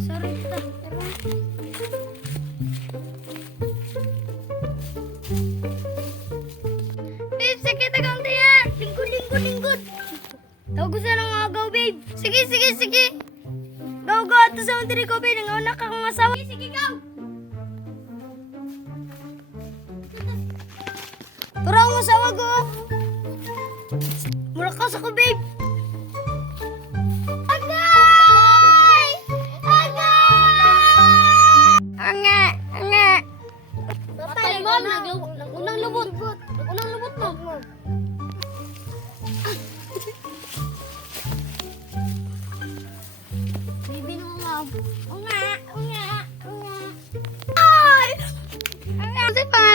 Sorry ta. Babe, sige tagang yan. Lingkod. Tawag ko sa nang agaw, babe. Sige. Go. Ato sa diri ko, babe. Nangauna ka kong asawa. Sige, go. Tara ang asawa ko. Murakas ako, babe. Anga. Patay, ma'am. Unang lubot. Unang lubot, ma'am. Bibi mo, ma'am. Unga. Ay! Anga. Kasi pa.